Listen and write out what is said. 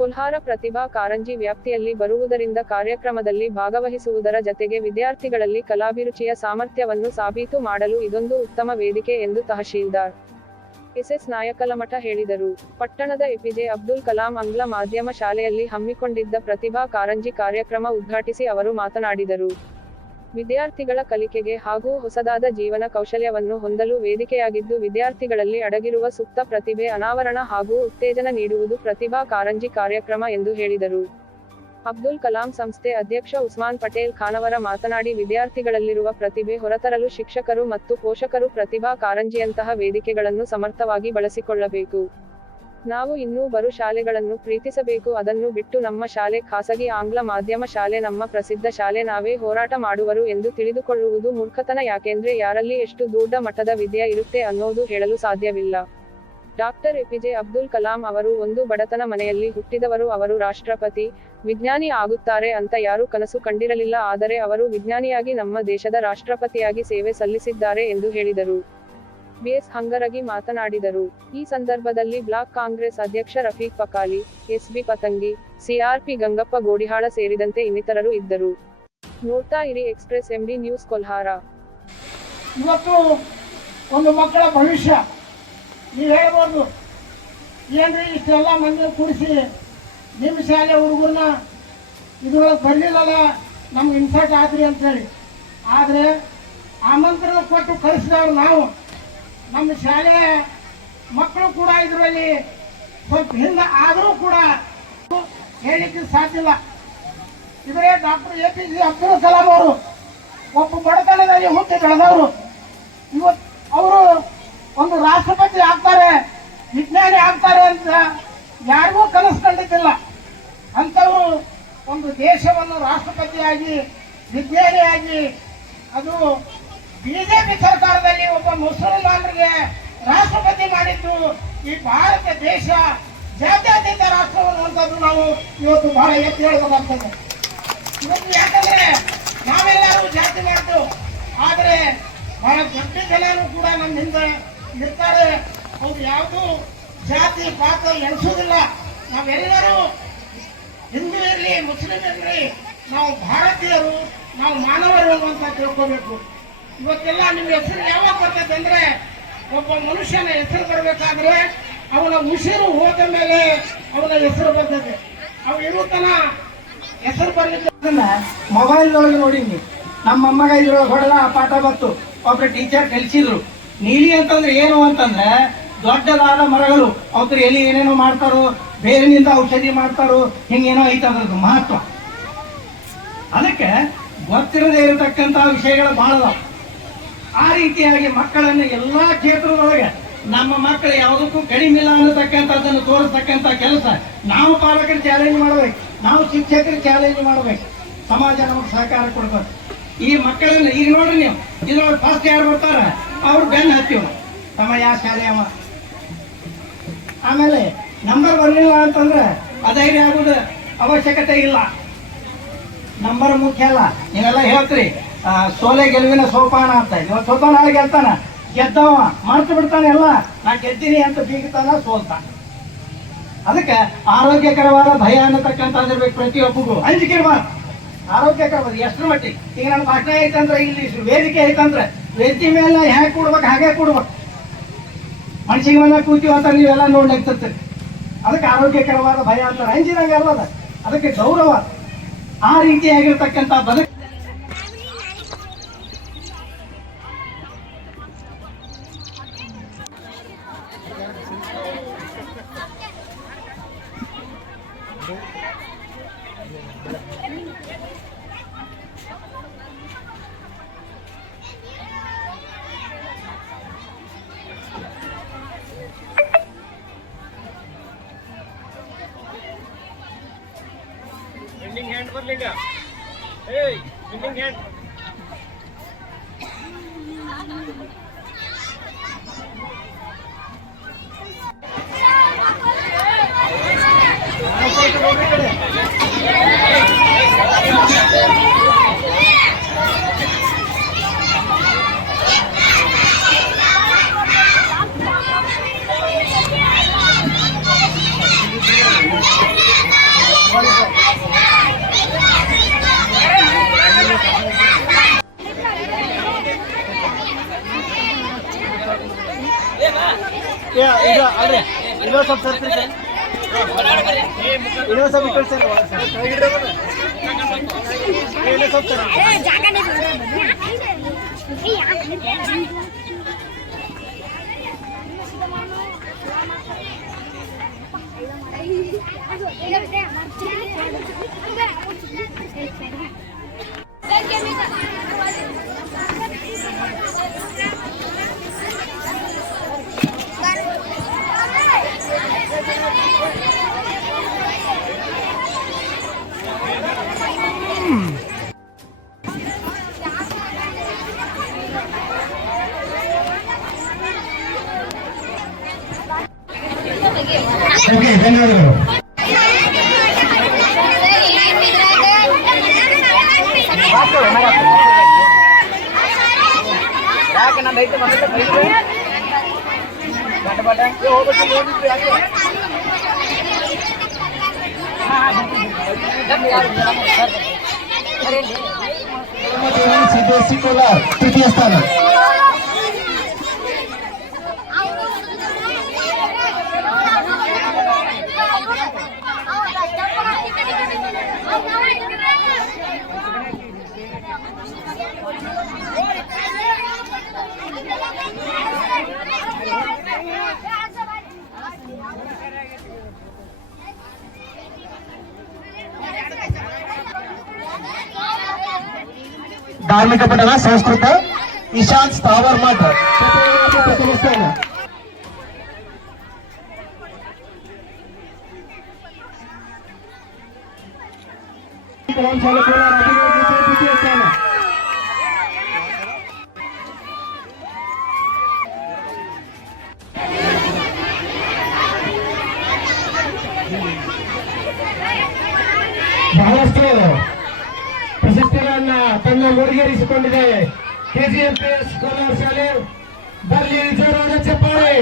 ಕೋಲ್ಹಾರ ಪ್ರತಿಭಾ ಕಾರಂಜಿ ವ್ಯಾಪ್ತಿಯಲ್ಲಿ ಬರುವುದರಿಂದ ಕಾರ್ಯಕ್ರಮದಲ್ಲಿ ಭಾಗವಹಿಸುವುದರ ಜತೆಗೆ ವಿದ್ಯಾರ್ಥಿಗಳಲ್ಲಿ ಕಲಾಭಿರುಚಿಯ ಸಾಮರ್ಥ್ಯವನ್ನು ಸಾಬೀತು ಮಾಡಲು ಇದೊಂದು ಉತ್ತಮ ವೇದಿಕೆ ಎಂದು ತಹಶೀಲ್ದಾರ್ ಎಸ್ಎಸ್ ನಾಯಕಲಮಠ ಹೇಳಿದರು. ಪಟ್ಟಣದ ಎಪಿಜೆ ಅಬ್ದುಲ್ ಕಲಾಂ ಆಂಗ್ಲ ಮಾಧ್ಯಮ ಶಾಲೆಯಲ್ಲಿ ಹಮ್ಮಿಕೊಂಡಿದ್ದ ಪ್ರತಿಭಾ ಕಾರಂಜಿ ಕಾರ್ಯಕ್ರಮ ಉದ್ಘಾಟಿಸಿ ಅವರು ಮಾತನಾಡಿದರು. ವಿದ್ಯಾರ್ಥಿಗಳ ಕಲಿಕೆಗೆ ಹಾಗೂ ಹೊಸದಾದ ಜೀವನ ಕೌಶಲ್ಯವನ್ನು ಹೊಂದಲು ವೇದಿಕೆಯಾಗಿದ್ದು ವಿದ್ಯಾರ್ಥಿಗಳಲ್ಲಿ ಅಡಗಿರುವ ಸುಪ್ತ ಪ್ರತಿಭೆ, ಅನಾವರಣ ಹಾಗೂ ಉತ್ತೇಜನ ನೀಡುವುದು ಪ್ರತಿಭಾ ಕಾರಂಜಿ ಕಾರ್ಯಕ್ರಮ ಎಂದು ಹೇಳಿದರು. ಅಬ್ದುಲ್ ಕಲಾಂ ಸಂಸ್ಥೆ ಅಧ್ಯಕ್ಷ ಉಸ್ಮಾನ್ ಪಟೇಲ್ ಖಾನವರ ಮಾತನಾಡಿ, ವಿದ್ಯಾರ್ಥಿಗಳಲ್ಲಿರುವ ಪ್ರತಿಭೆ ಹೊರತರಲು ಶಿಕ್ಷಕರು ಮತ್ತು ಪೋಷಕರು ಪ್ರತಿಭಾ ಕಾರಂಜಿಯಂತಹ ವೇದಿಕೆಗಳನ್ನು ಸಮರ್ಥವಾಗಿ ಬಳಸಿಕೊಳ್ಳಬೇಕು. ನಾವು ಇನ್ನೂ ಬರು ಶಾಲೆಗಳನ್ನು ಪ್ರೀತಿಸಬೇಕು. ಅದನ್ನು ಬಿಟ್ಟು ನಮ್ಮ ಶಾಲೆ, ಖಾಸಗಿ ಆಂಗ್ಲ ಮಾಧ್ಯಮ ಶಾಲೆ, ನಮ್ಮ ಪ್ರಸಿದ್ಧ ಶಾಲೆ ನಾವೇ ಹೋರಾಟ ಮಾಡುವರು ಎಂದು ತಿಳಿದುಕೊಳ್ಳುವುದು ಮೂರ್ಖತನ. ಯಾಕೆಂದ್ರೆ ಯಾರಲ್ಲಿ ಎಷ್ಟು ದೊಡ್ಡ ಮಟ್ಟದ ವಿದ್ಯೆ ಇರುತ್ತೆ ಅನ್ನೋದು ಹೇಳಲು ಸಾಧ್ಯವಿಲ್ಲ. ಡಾಕ್ಟರ್ ಎಪಿಜೆ ಅಬ್ದುಲ್ ಕಲಾಂ ಅವರು ಒಂದು ಬಡತನ ಮನೆಯಲ್ಲಿ ಹುಟ್ಟಿದವರು. ಅವರು ರಾಷ್ಟ್ರಪತಿ, ವಿಜ್ಞಾನಿ ಆಗುತ್ತಾರೆ ಅಂತ ಯಾರೂ ಕನಸು ಕಂಡಿರಲಿಲ್ಲ. ಆದರೆ ಅವರು ವಿಜ್ಞಾನಿಯಾಗಿ ನಮ್ಮ ದೇಶದ ರಾಷ್ಟ್ರಪತಿಯಾಗಿ ಸೇವೆ ಸಲ್ಲಿಸಿದ್ದಾರೆ ಎಂದು ಹೇಳಿದರು. ಬಿಎಸ್ ಹಂಗರಗಿ ಮಾತನಾಡಿದರು. ಈ ಸಂದರ್ಭದಲ್ಲಿ ಬ್ಲಾಕ್ ಕಾಂಗ್ರೆಸ್ ಅಧ್ಯಕ್ಷ Rafiq Pakali, S B Patangi, CRP Gangappa Godihal ಸೇರಿದಂತೆ ಇನ್ನಿತರರು ಇದ್ದರು. ನೋಡ್ತಾ ಇರಿ ಎಕ್ಸ್ಪ್ರೆಸ್ ಎಂಡಿ ನ್ಯೂಸ್ ಕೊಲ್ಹಾರ. ಇವತ್ತು ಒಂದು ಮಕ್ಕಳ ಭವಿಷ್ಯ. ನೀವು ಹೇಳ್ಬೋದು. ಏನ್ರಿ ಇಷ್ಟೆಲ್ಲ ಮಂದಿ ಕೂಡಿಸಿ ನಿಮ್ಮ ಶಾಲೆ ಹುಡುಗರನ್ನ ಇದ್ರೊಳಗೆ ಬರಲಿಲ್ಲಲ್ಲ, ನಮ್ಗೆ ಇನ್ಸರ್ಟ್ ಆದ್ರಿ ಅಂತೇಳಿ. ಆದರೆ ಆಮಂತ್ರಣ ಕೊಟ್ಟು ಕಳಿಸಿದವ್ರು ನಾವು. ನಮ್ಮ ಶಾಲೆ ಮಕ್ಕಳು ಕೂಡ ಇದರಲ್ಲಿ ಸ್ವಲ್ಪ ಹಿಂದೆ ಆದರೂ ಕೂಡ ಹೇಳಲಿಕ್ಕೆ ಸಾಧ್ಯ ಇಲ್ಲ. ಇವರೇ doctor A P J. Abdul Kalam ಅವರು ಒಬ್ಬ ಬಡತನದಲ್ಲಿ ಹುಟ್ಟಿ ಬೆಳೆದವರು. ಇವತ್ತು ಅವರು ಒಂದು ರಾಷ್ಟ್ರಪತಿ ಆಗ್ತಾರೆ, ವಿಜ್ಞಾನಿ ಆಗ್ತಾರೆ ಅಂತ ಯಾರಿಗೂ ಕನಸು ಕಂಡಿದ್ದಿಲ್ಲ. ಅಂಥವರು ಒಂದು ದೇಶವನ್ನು ರಾಷ್ಟ್ರಪತಿಯಾಗಿ, ವಿಜ್ಞಾನಿಯಾಗಿ ಅದು ಬಿಜೆಪಿ ಸರ್ಕಾರದಲ್ಲಿ ಒಬ್ಬ ಮುಸಲ್ಮಾನರಿಗೆ ರಾಷ್ಟ್ರಪತಿ ಮಾಡಿದ್ದು ಈ ಭಾರತ ದೇಶ ಜಾತ್ಯತೀತ ರಾಷ್ಟ್ರವನ್ನು ನಾವು ಇವತ್ತು ಬಹಳ ಎತ್ತಿ ಹೇಳಬೇಕಾಗ್ತದೆ ಇವತ್ತು ಯಾಕಂದ್ರೆ ನಾವೆಲ್ಲರೂ ಜಾತಿ ಮಾಡ್ತು ಆದರೆ ಬಹಳ ದೊಡ್ಡ ಜನರು ಕೂಡ ನಮ್ಮ ಹಿಂದೆ ಇರ್ತಾರೆ. ಅವ್ರು ಯಾವುದೂ ಜಾತಿ ಪಾತ ಎಣಿಸೋದಿಲ್ಲ. ನಾವೆಲ್ಲರೂ ಹಿಂದೂ ಇರಲಿ, ಮುಸ್ಲಿಂ ಇರಲಿ, ನಾವು ಭಾರತೀಯರು, ನಾವು ಮಾನವರು ಅನ್ನುವಂತ ತಿಳ್ಕೋಬೇಕು. ಇವತ್ತೆಲ್ಲ ನಿಮ್ಮ ಹೆಸರು ಯಾವಾಗ ಬರ್ತೈತೆ ಅಂದ್ರೆ ಒಬ್ಬ ಮನುಷ್ಯನ ಹೆಸರು ಬರಬೇಕಾದ್ರೆ ಅವನ ಉಸಿರು ಹೋದ ಮೇಲೆ ಅವನ ಹೆಸರು ಬರ್ತದೆ ಅವ ಇರುತ್ತನ ಹೆಸರು ಬರ್ಲಿಕ್ಕೆ ಮೊಬೈಲ್ ನೋಡಿ ನೋಡಿದ್ವಿ ನಮ್ಮ ಅಮ್ಮಗ ಇದ್ರೊಳಗೆ ಹೊಡೆದ ಪಾಠ ಬಂತು. ಒಬ್ರು ಟೀಚರ್ ಕಲಿಸಿದ್ರು ನೀಲಿ ಅಂತಂದ್ರೆ ಏನು ಅಂತಂದ್ರೆ ದೊಡ್ಡದಾದ ಮರಗಳು. ಅವ್ರ ಎಲ್ಲಿ ಏನೇನೋ ಮಾಡ್ತಾರೋ ಬೇರಿನಿಂದ ಔಷಧಿ ಮಾಡ್ತಾರೋ, ಹಿಂಗೇನೋ ಐತೆ ಅದ್ರದ್ದು ಮಹತ್ವ. ಅದಕ್ಕೆ ಗೊತ್ತಿರದೇ ಇರತಕ್ಕಂತಹ ವಿಷಯಗಳು ಬಹಳ ಆ ರೀತಿಯಾಗಿ ಮಕ್ಕಳನ್ನು ಎಲ್ಲಾ ಕ್ಷೇತ್ರದೊಳಗೆ ನಮ್ಮ ಮಕ್ಕಳು ಯಾವುದಕ್ಕೂ ಕಡಿಮೆ ಇಲ್ಲ ಅನ್ನತಕ್ಕಂಥದ್ದನ್ನು ತೋರಿಸ್ತಕ್ಕಂಥ ಕೆಲಸ ನಾವು ಪಾಲಕರು ಚಾಲೆಂಜ್ ಮಾಡಬೇಕು. ನಾವು ಶಿಕ್ಷಕರು ಚಾಲೆಂಜ್ ಮಾಡಬೇಕು. ಸಮಾಜ ನಮಗೆ ಸಹಕಾರ ಕೊಡ್ಬೇಕು ಈ ಮಕ್ಕಳನ್ನ, ಈಗ ನೋಡ್ರಿ ನೀವು ಇದ್ರೊಳಗೆ ಫಸ್ಟ್ ಯಾರು ಬರ್ತಾರ? ಅವ್ರು ಬೆನ್ನು ಹತ್ತಿವ ತಮ್ಮ ಯಾವ ಶಾಲೆ ಅವ? ಆಮೇಲೆ ನಂಬರ್ ಬರಲಿಲ್ಲ ಅಂತಂದ್ರೆ ಅಧೈರ್ಯ ಆಗೋದು ಅವಶ್ಯಕತೆ ಇಲ್ಲ. ನಂಬರ್ ಮುಖ್ಯ ಅಲ್ಲ. ನೀವೆಲ್ಲ ಹೇಳ್ತೀರಿ ಸೋಲೆ ಗೆಲುವಿನ ಸೋಪಾನ ಅಂತ. ಇವತ್ತು ಸೋತಾನ ನಾಳೆ ಗೆಲ್ತಾನ? ಗೆದ್ದವ. ಮರ್ತು ಬಿಡ್ತಾನೆ ಎಲ್ಲ. ನಾ ಗೆದ್ದೀನಿ ಅಂತ ಬೀಗ್ತಾನ ಸೋಲ್ತಾನ ಅದಕ್ಕೆ ಆರೋಗ್ಯಕರವಾದ ಭಯ ಅನ್ನತಕ್ಕಂಥದ್ದಿರ್ಬೇಕು ಪ್ರತಿಯೊಬ್ಬಗೂ. ಅಂಜಿಕೆ ಇರ್ಬಾರ್ದು ಆರೋಗ್ಯಕರವಾದ ಎಷ್ಟರ ಮಟ್ಟಿಗೆ? ಈಗ ನನ್ನ ಭಾಷಣ ಐತಂದ್ರೆ, ಇಲ್ಲಿ ವೇದಿಕೆ ಐತಂದ್ರೆ ವೇದಿಕೆ ಮೇಲೆ ಹೇಗೆ ಕೂಡ್ಬೇಕು, ಹಾಗೆ ಕೂಡ್ಬೇಕು. ಮನುಷ್ಯನ ಮೇಲೆ ಕೂತೀವಿ ಅಂತ ನೀವೆಲ್ಲ ನೋಡ್ಲಿಕ್ಕೆ ಅದಕ್ಕೆ ಆರೋಗ್ಯಕರವಾದ ಭಯ ಅಂತ ಅಂಜಿದಂಗೆ ಅಲ್ಲದ ಅದಕ್ಕೆ ಗೌರವ ಆ ರೀತಿಯಾಗಿರ್ತಕ್ಕಂಥ ಬದುಕು Ending hand for Hey, ending hand. ಇಲ್ಲ ಸ್ವಲ್ಪ ಸರ್ತಿ ಇಲ್ಲ ಸ್ವಲ್ಪ ಈ ಕಡೆ ಸರ್ ಇಲ್ಲ ಸ್ವಲ್ಪ sir Oke, benar Terima kasih telah ಧಾರ್ಮಿಕ ಪಠಣ ಸಂಸ್ಕೃತ ಇಶಾಂತ್ ಸ್ಥಾವರ್ ಮಠ ಪ್ರಥಮ ತನ್ನ ಮುಡಿಗೇರಿಸಿಕೊಂಡಿದೆ ಕೆಜಿಎಂಪಿಎಸ್ ಕೋಲಾರ ಶಾಲೆ ಬರಲಿ ಜೋರಾದ ಚಪ್ಪಾಳೆ